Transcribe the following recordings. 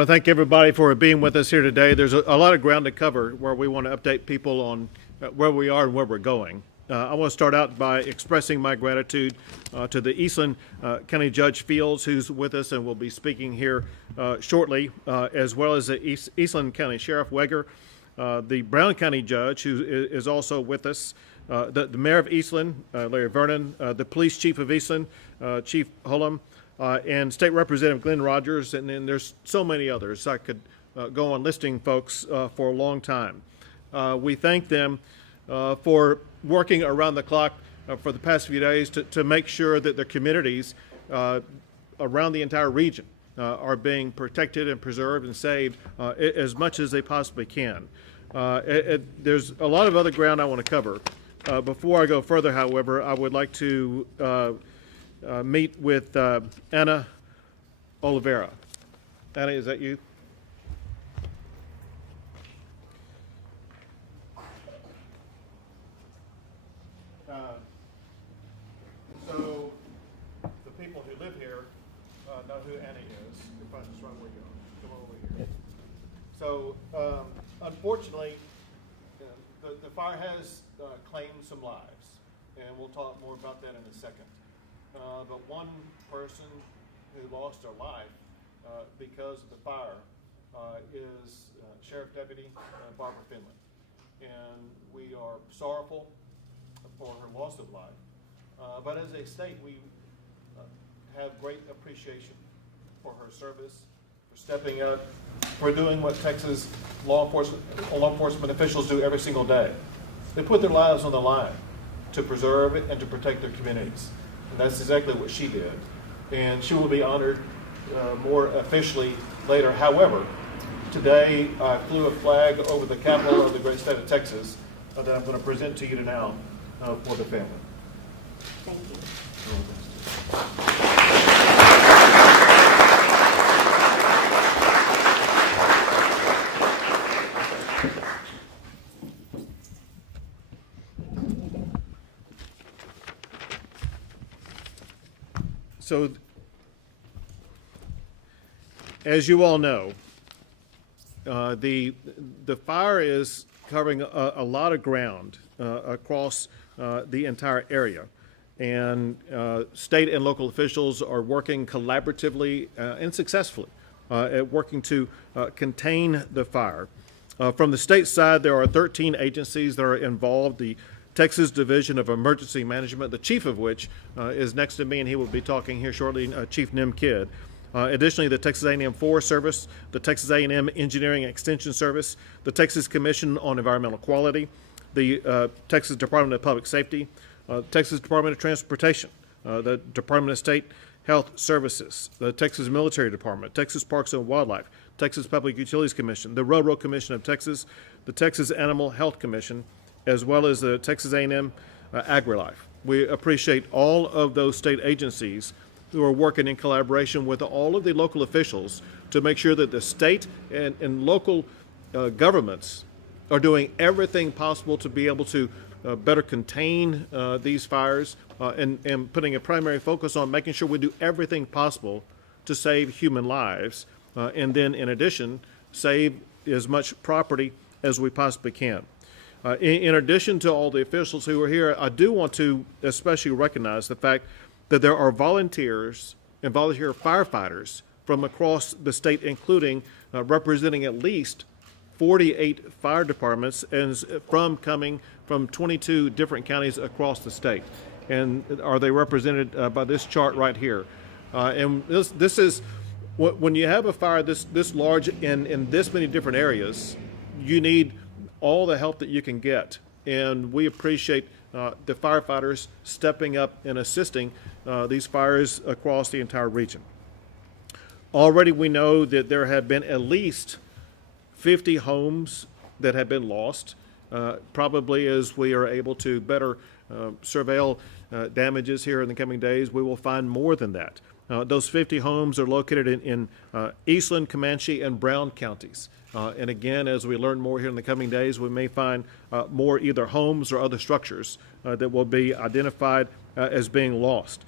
want to thank everybody for being with us here today. There's a lot of ground to cover where we want to update people on where we are and where we're going. I want to start out by expressing my gratitude to the Eastland County Judge Fields, who's with us and will be speaking here shortly, as well as the Eastland County Sheriff Weger, the Brown County Judge, who is also with us, the Mayor of Eastland, Larry Vernon, the Police Chief of Eastland, Chief Hullum, and State Representative Glenn Rogers, and then there's so many others. I could go on listing folks for a long time. We thank them for working around the clock for the past few days to make sure that their communities around the entire region are being protected and preserved and saved as much as they possibly can. There's a lot of other ground I want to cover. Before I go further, however, I would like to meet with Anna Oliveira. Anna, is that you? So the people who live here know who Anna is. If I just run where you are, come over here. So unfortunately, the fire has claimed some lives, and we'll talk more about that in a second. But one person who lost their life because of the fire is Sheriff Deputy Barbara Finley. And we are sorrowful for her loss of life. But as a state, we have great appreciation for her service, for stepping up, for doing what Texas law enforcement officials do every single day. They put their lives on the line to preserve it and to protect their communities. And that's exactly what she did. And she will be honored more officially later. However, today I flew a flag over the capital of the great state of Texas that I'm going to present to you now for the family. Thank you. So, as you all know, the fire is covering a lot of ground across the entire area, and state and local officials are working collaboratively and successfully at working to contain the fire. From the state side, there are 13 agencies that are involved. The Texas Division of Emergency Management, the chief of which is next to me, and he will be talking here shortly, Chief Nim Kidd. Additionally, the Texas A&M Forest Service, the Texas A&M Engineering Extension Service, the Texas Commission on Environmental Quality, the Texas Department of Public Safety, Texas Department of Transportation, the Department of State Health Services, the Texas Military Department, Texas Parks and Wildlife, Texas Public Utilities Commission, the Railroad Commission of Texas, the Texas Animal Health Commission, as well as the Texas A&M AgriLife. We appreciate all of those state agencies who are working in collaboration with all of the local officials to make sure that the state and local governments are doing everything possible to be able to better contain these fires and putting a primary focus on making sure we do everything possible to save human lives and then, in addition, save as much property as we possibly can. In addition to all the officials who are here, I do want to especially recognize the fact that there are volunteers and volunteer firefighters from across the state, including representing at least 48 fire departments and coming from 22 different counties across the state. And are they represented by this chart right here? And this is, when you have a fire this large in this many different areas, you need all the help that you can get. And we appreciate the firefighters stepping up and assisting these fires across the entire region. Already we know that there have been at least 50 homes that have been lost. Probably as we are able to better surveil damages here in the coming days, we will find more than that. Those 50 homes are located in Eastland, Comanche, and Brown counties. And again, as we learn more here in the coming days, we may find more either homes or other structures that will be identified as being lost.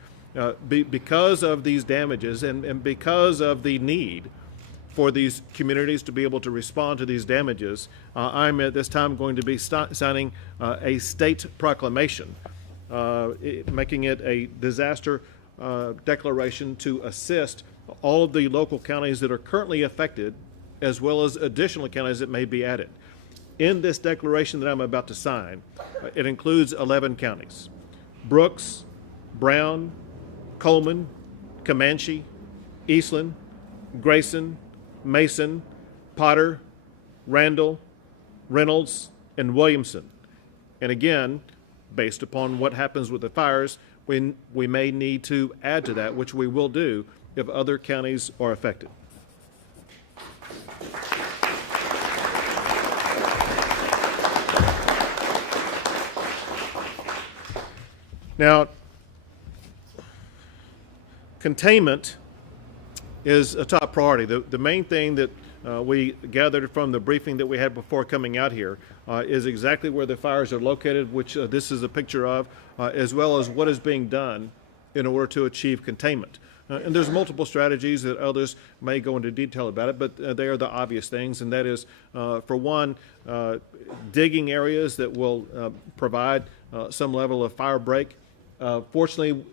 Because of these damages and because of the need for these communities to be able to respond to these damages, I'm at this time going to be signing a state proclamation, making it a disaster declaration to assist all of the local counties that are currently affected, as well as additional counties that may be added. In this declaration that I'm about to sign, it includes 11 counties: Brooks, Brown, Coleman, Comanche, Eastland, Grayson, Mason, Potter, Randall, Reynolds, and Williamson. And again, based upon what happens with the fires, we may need to add to that, which we will do if other counties are affected. Now, containment is a top priority. The main thing that we gathered from the briefing that we had before coming out here is exactly where the fires are located, which this is a picture of, as well as what is being done in order to achieve containment. And there's multiple strategies that others may go into detail about it, but they are the obvious things, and that is, for one, digging areas that will provide some level of fire break. Fortunately,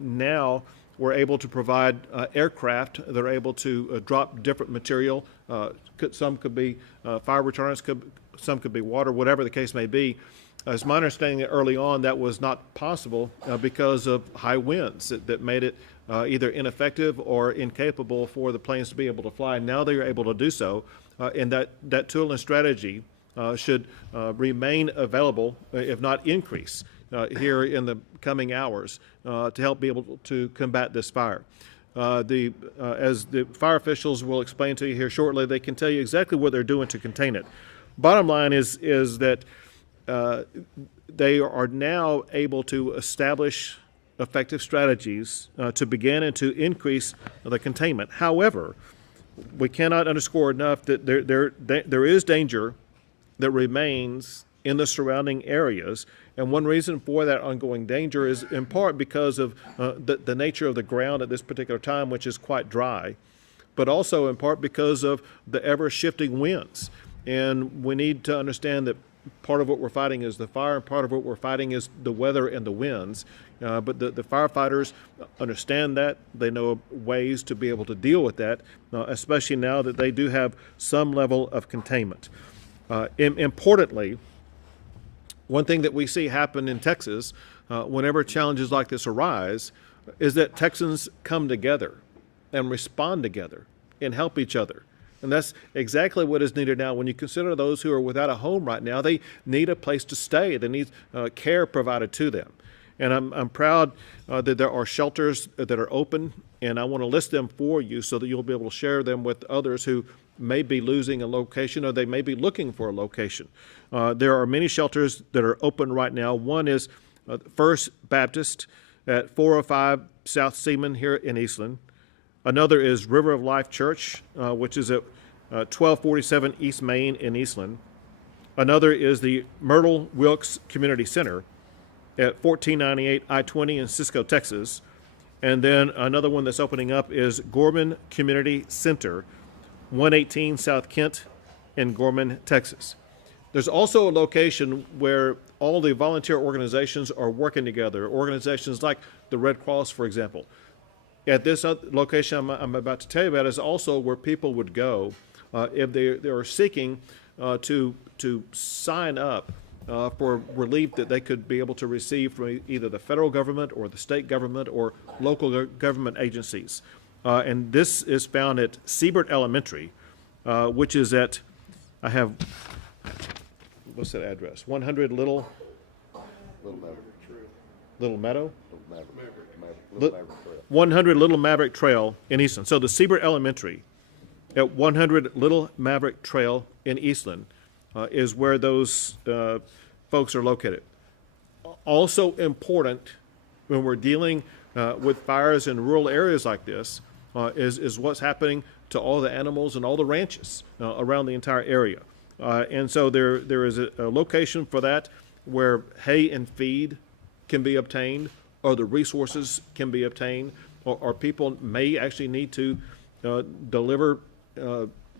now we're able to provide aircraft that are able to drop different material. Some could be fire retardants, some could be water, whatever the case may be. It's my understanding that early on that was not possible because of high winds that made it either ineffective or incapable for the planes to be able to fly. Now they are able to do so, and that tool and strategy should remain available, if not increase, here in the coming hours to help be able to combat this fire. As the fire officials will explain to you here shortly, they can tell you exactly what they're doing to contain it. Bottom line is that they are now able to establish effective strategies to begin and to increase the containment. However, we cannot underscore enough that there is danger that remains in the surrounding areas, and one reason for that ongoing danger is in part because of the nature of the ground at this particular time, which is quite dry, but also in part because of the ever-shifting winds. And we need to understand that part of what we're fighting is the fire, and part of what we're fighting is the weather and the winds. But the firefighters understand that. They know ways to be able to deal with that, especially now that they do have some level of containment. Importantly, one thing that we see happen in Texas whenever challenges like this arise is that Texans come together and respond together and help each other. And that's exactly what is needed now. When you consider those who are without a home right now, they need a place to stay. They need care provided to them. And I'm proud that there are shelters that are open, and I want to list them for you so that you'll be able to share them with others who may be losing a location, or they may be looking for a location. There are many shelters that are open right now. One is First Baptist at 405 South Seaman here in Eastland. Another is River of Life Church, which is at 1247 East Main in Eastland. Another is the Myrtle Wilkes Community Center at 1498 I-20 in Cisco, Texas. And then another one that's opening up is Gorman Community Center, 118 South Kent in Gorman, Texas. There's also a location where all the volunteer organizations are working together, organizations like the Red Cross, for example. At this location I'm about to tell you about is also where people would go if they are seeking to sign up for relief that they could be able to receive from either the federal government or the state government or local government agencies. And this is found at Siebert Elementary, which is at, I have, what's that address? 100 Little Meadow? 100 Little Maverick Trail in Eastland. So the Siebert Elementary at 100 Little Maverick Trail in Eastland is where those folks are located. Also important when we're dealing with fires in rural areas like this is what's happening to all the animals and all the ranches around the entire area. And so there is a location for that where hay and feed can be obtained, or the resources can be obtained, or people may actually need to deliver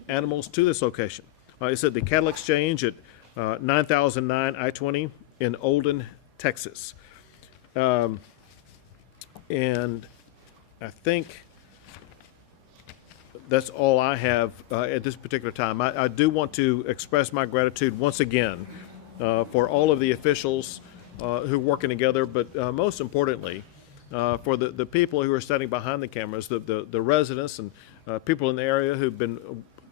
animals to this location. It's at the Cattle Exchange at 9009 I-20 in Olden, Texas. And I think that's all I have at this particular time. I do want to express my gratitude once again for all of the officials who are working together, but most importantly, for the people who are standing behind the cameras, the residents and people in the area who've been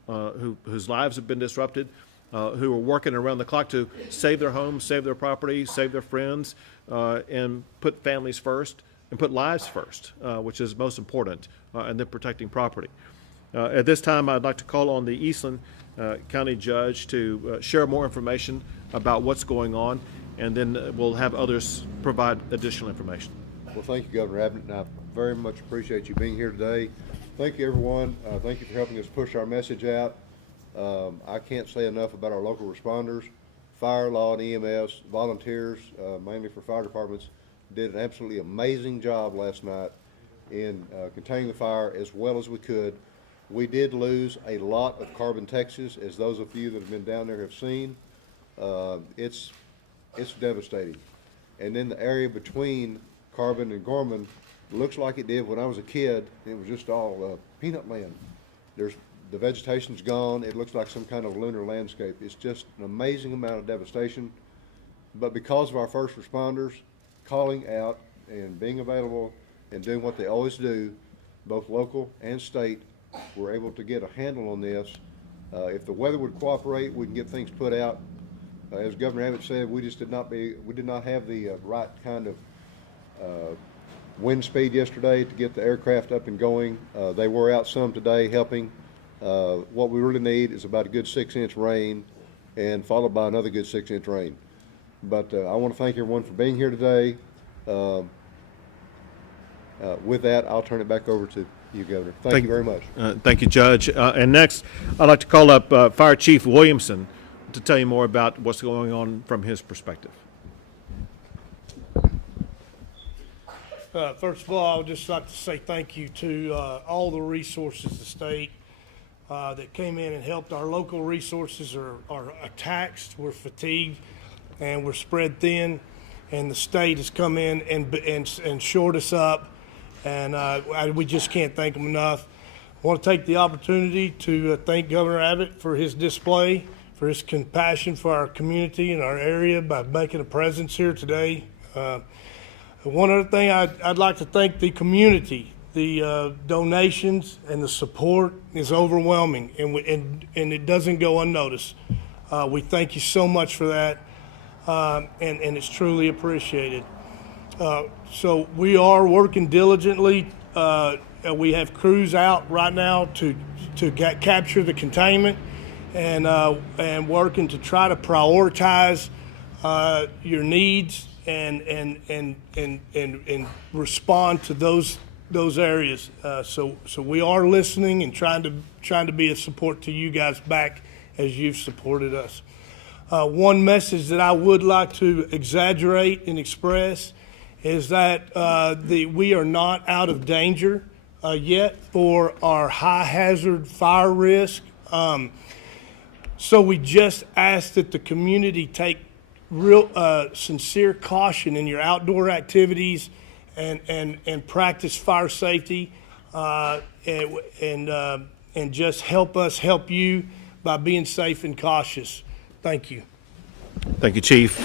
whose lives have been disrupted, who are working around the clock to save their homes, save their property, save their friends, and put families first and put lives first, which is most important, and then protecting property. At this time, I'd like to call on the Eastland County Judge to share more information about what's going on, and then we'll have others provide additional information. Well, thank you, Governor Abbott, and I very much appreciate you being here today. Thank you, everyone. Thank you for helping us push our message out. I can't say enough about our local responders, fire, law, and EMS, volunteers, mainly for fire departments, did an absolutely amazing job last night in containing the fire as well as we could. We did lose a lot of Carbon, Texas, as those of you that have been down there have seen. It's devastating. And then the area between Carbon and Gorman looks like it did when I was a kid. It was just all peanut land. The vegetation's gone. It looks like some kind of lunar landscape. It's just an amazing amount of devastation. But because of our first responders calling out and being available and doing what they always do, both local and state, we're able to get a handle on this. If the weather would cooperate, we can get things put out. As Governor Abbott said, we did not have the right kind of wind speed yesterday to get the aircraft up and going. They were out some today helping. What we really need is about a good 6-inch rain and followed by another good 6-inch rain. But I want to thank everyone for being here today. With that, I'll turn it back over to you, Governor. Thank you very much. Thank you, Judge. And next, I'd like to call up Fire Chief Williamson to tell you more about what's going on from his perspective. First of all, I would just like to say thank you to all the resources of the state that came in and helped. Our local resources are taxed, we're fatigued, and we're spread thin, and the state has come in and shored us up, and we just can't thank them enough. I want to take the opportunity to thank Governor Abbott for his display, for his compassion for our community and our area by making a presence here today. One other thing, I'd like to thank the community. The donations and the support is overwhelming, and it doesn't go unnoticed. We thank you so much for that, and it's truly appreciated. So we are working diligently. We have crews out right now to capture the containment, and working to try to prioritize your needs and respond to those areas. So we are listening and trying to be a support to you guys back as you've supported us. One message that I would like to exaggerate and express is that we are not out of danger yet for our high hazard fire risk. So we just ask that the community take real sincere caution in your outdoor activities and practice fire safety and just help us help you by being safe and cautious. Thank you. Thank you, Chief.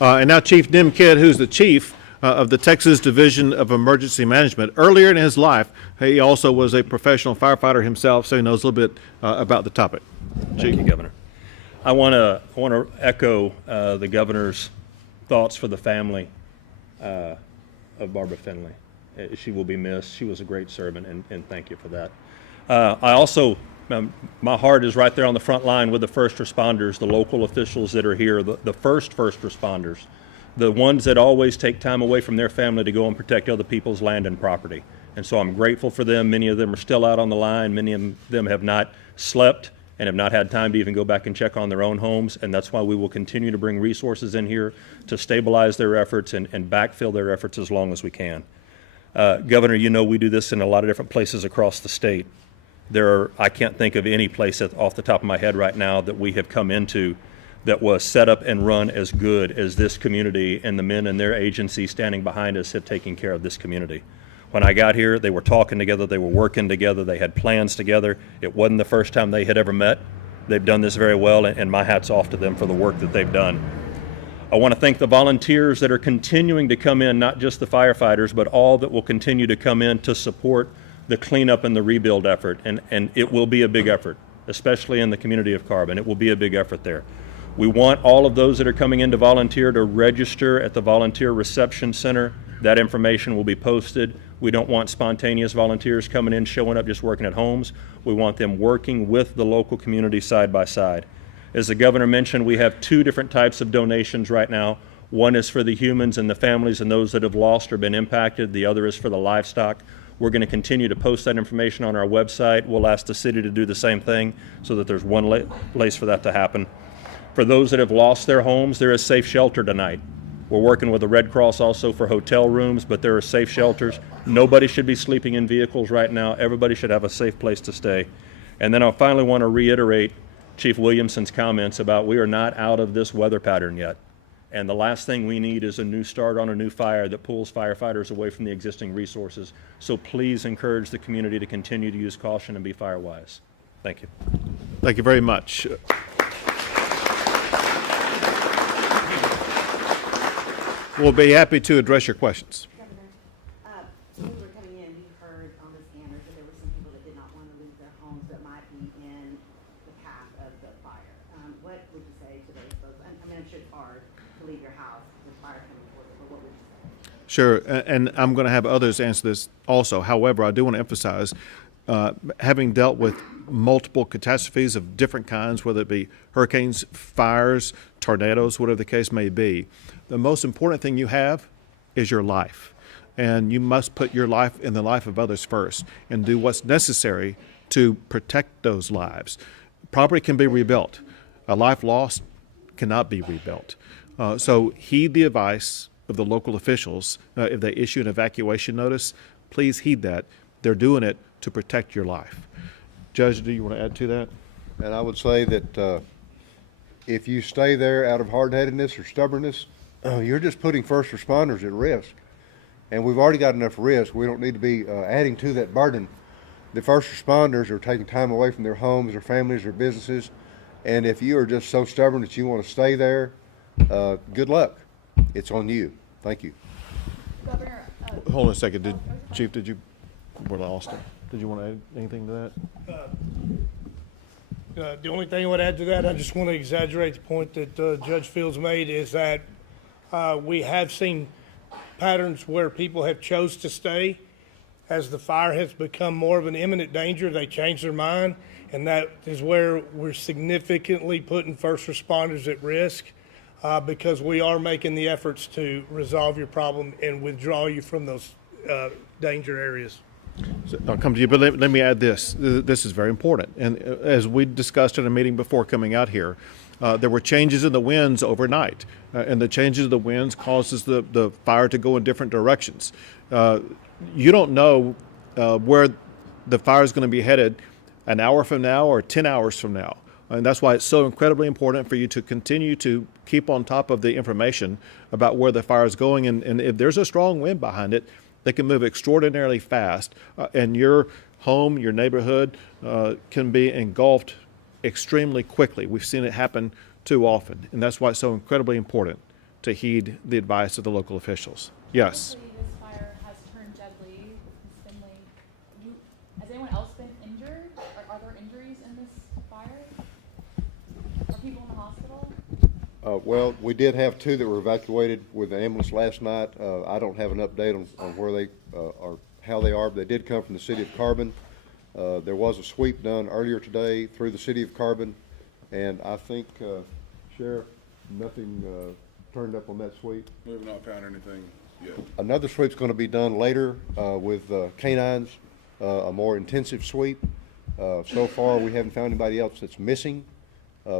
And now Chief Nim Kidd, who's the chief of the Texas Division of Emergency Management. Earlier in his life, he also was a professional firefighter himself, so he knows a little bit about the topic. Thank you, Governor. I want to echo the governor's thoughts for the family of Barbara Finley. She will be missed. She was a great servant, and thank you for that. I also, my heart is right there on the front line with the first responders, the local officials that are here, the first responders, the ones that always take time away from their family to go and protect other people's land and property. And so I'm grateful for them. Many of them are still out on the line. Many of them have not slept and have not had time to even go back and check on their own homes, and that's why we will continue to bring resources in here to stabilize their efforts and backfill their efforts as long as we can. Governor, you know we do this in a lot of different places across the state. I can't think of any place off the top of my head right now that we have come into that was set up and run as good as this community, and the men and their agencies standing behind us have taken care of this community. When I got here, they were talking together, they were working together, they had plans together. It wasn't the first time they had ever met. They've done this very well, and my hat's off to them for the work that they've done. I want to thank the volunteers that are continuing to come in, not just the firefighters, but all that will continue to come in to support the cleanup and the rebuild effort. And it will be a big effort, especially in the community of Carbon. It will be a big effort there. We want all of those that are coming in to volunteer to register at the Volunteer Reception Center. That information will be posted. We don't want spontaneous volunteers coming in, showing up, just working at homes. We want them working with the local community side by side. As the governor mentioned, we have two different types of donations right now. One is for the humans and the families and those that have lost or been impacted. The other is for the livestock. We're going to continue to post that information on our website. We'll ask the city to do the same thing so that there's one place for that to happen. For those that have lost their homes, there is safe shelter tonight. We're working with the Red Cross also for hotel rooms, but there are safe shelters. Nobody should be sleeping in vehicles right now. Everybody should have a safe place to stay. And then I finally want to reiterate Chief Williamson's comments about we are not out of this weather pattern yet. And the last thing we need is a new start on a new fire that pulls firefighters away from the existing resources. So please encourage the community to continue to use caution and be fire wise. Thank you. Thank you very much. We'll be happy to address your questions. Governor, when we were coming in, we heard on the scanners that there were some people that did not want to leave their homes that might be in the path of the fire. What would you say to those folks? I mean, I'm sure it's hard to leave your house with fire coming towards it, but what would you say? Sure, and I'm going to have others answer this also. However, I do want to emphasize, having dealt with multiple catastrophes of different kinds, whether it be hurricanes, fires, tornadoes, whatever the case may be, the most important thing you have is your life. And you must put your life in the life of others first and do what's necessary to protect those lives. Property can be rebuilt. A life lost cannot be rebuilt. So heed the advice of the local officials. If they issue an evacuation notice, please heed that. They're doing it to protect your life. Judge, do you want to add to that? And I would say that if you stay there out of hard-headedness or stubbornness, you're just putting first responders at risk. And we've already got enough risk. We don't need to be adding to that burden. The first responders are taking time away from their homes, their families, their businesses. And if you are just so stubborn that you want to stay there, good luck. It's on you. Thank you. Governor, Hold on a second. Chief, we're lost. Did you want to add anything to that? The only thing I would add to that, I just want to exaggerate the point that Judge Fields made, is that we have seen patterns where people have chose to stay. As the fire has become more of an imminent danger, they change their mind, and that is where we're significantly putting first responders at risk because we are making the efforts to resolve your problem and withdraw you from those danger areas. So I'll come to you, but let me add this. This is very important. And as we discussed in a meeting before coming out here, there were changes in the winds overnight, and the changes of the winds causes the fire to go in different directions. You don't know where the fire is going to be headed an hour from now or 10 hours from now. And that's why it's so incredibly important for you to continue to keep on top of the information about where the fire is going. And if there's a strong wind behind it, they can move extraordinarily fast, and your home, your neighborhood can be engulfed extremely quickly. We've seen it happen too often, and that's why it's so incredibly important to heed the advice of the local officials. Yes? This fire has turned deadly. Ms. Finley, has anyone else been injured? Are there injuries in this fire? Are people in the hospital? Well, we did have two that were evacuated with the ambulance last night. I don't have an update on where they are, how they are, but they did come from the city of Carbon. There was a sweep done earlier today through the city of Carbon, and I think, Sheriff, nothing turned up on that sweep. We have not found anything yet. Another sweep's going to be done later with canines, a more intensive sweep. So far, we haven't found anybody else that's missing,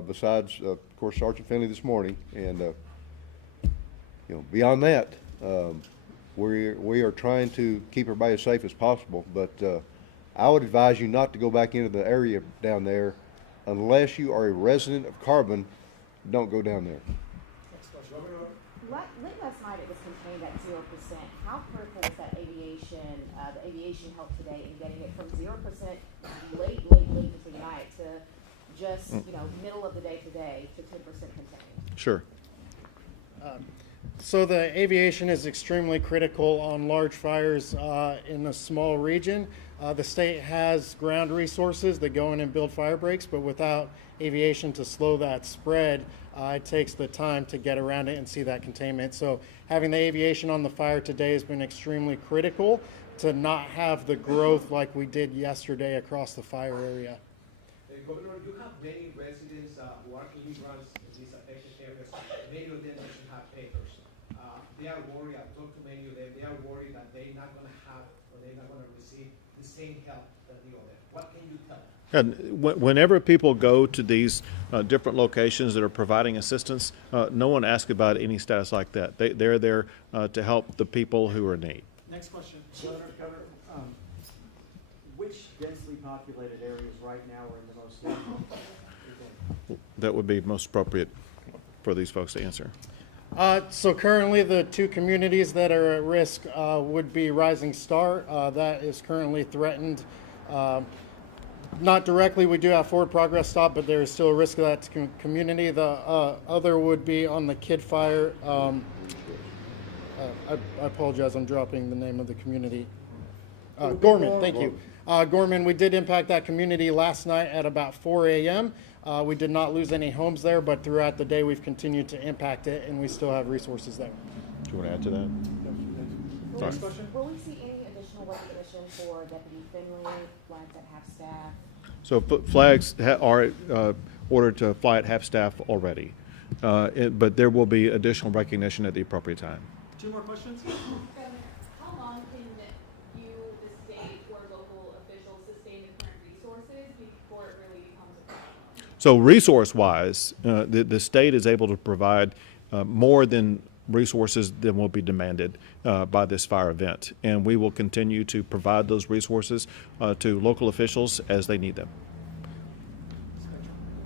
besides, of course, Sergeant Finley this morning. And, beyond that, we are trying to keep everybody as safe as possible. But I would advise you not to go back into the area down there unless you are a resident of Carbon. Don't go down there. Late last night it was contained at 0%. How critical was that the aviation help today in getting it from 0% late into the night to just, middle of the day today to 10% contained? Sure. So the aviation is extremely critical on large fires in a small region. The state has ground resources that go in and build fire breaks, but without aviation to slow that spread, it takes the time to get around it and see that containment. So having the aviation on the fire today has been extremely critical to not have the growth like we did yesterday across the fire area. Governor, you have many residents working in these affected areas. Many of them doesn't have papers. They are worried. I've talked to many of them. They are worried that they're not going to have or they're not going to receive the same help that the other. What can you tell them? And whenever people go to these different locations that are providing assistance, no one asks about any status like that. They're there to help the people who are in need. Next question. Governor, which densely populated areas right now are in the most danger? That would be most appropriate for these folks to answer. So currently the two communities that are at risk would be Rising Star. That is currently threatened. Not directly, we do have forward progress stop, but there is still a risk of that community. The other would be on the Kid Fire. I apologize, I'm dropping the name of the community. Gorman, thank you. Gorman, we did impact that community last night at about 4 a.m. We did not lose any homes there, but throughout the day we've continued to impact it, and we still have resources there. Do you want to add to that? Next question. Will we see any additional recognition for Deputy Finley, flags at half staff? So flags are ordered to fly at half staff already, but there will be additional recognition at the appropriate time. 2 more questions. Governor, how long can you, the state, or local officials sustain the current resources before it really becomes a problem? So resource-wise, the state is able to provide more than resources than will be demanded by this fire event. And we will continue to provide those resources to local officials as they need them.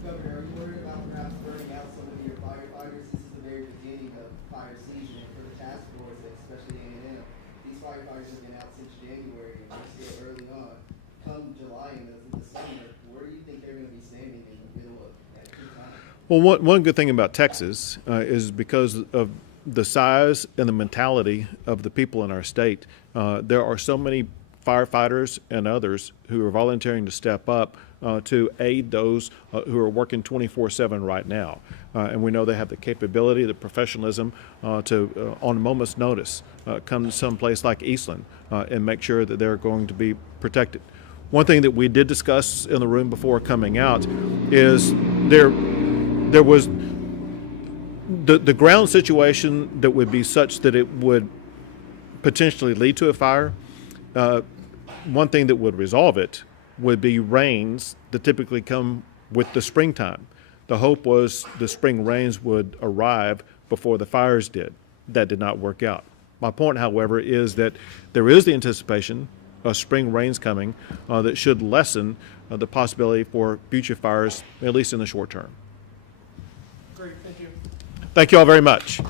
Governor, are you worried about perhaps burning out some of your firefighters? This is the very beginning of fire season, and for the task force, especially A&M, these firefighters have been out since January, and we're still early on. Come July and the summer, where do you think they're going to be standing in the middle of that key time? Well, one good thing about Texas is because of the size and the mentality of the people in our state, there are so many firefighters and others who are volunteering to step up to aid those who are working 24/7 right now. And we know they have the capability, the professionalism to, on a moment's notice, come to some place like Eastland and make sure that they're going to be protected. One thing that we did discuss in the room before coming out is there was the ground situation that would be such that it would potentially lead to a fire. One thing that would resolve it would be rains that typically come with the springtime. The hope was the spring rains would arrive before the fires did. That did not work out. My point, however, is that there is the anticipation of spring rains coming that should lessen the possibility for future fires, at least in the short term. Great, thank you. Thank you all very much.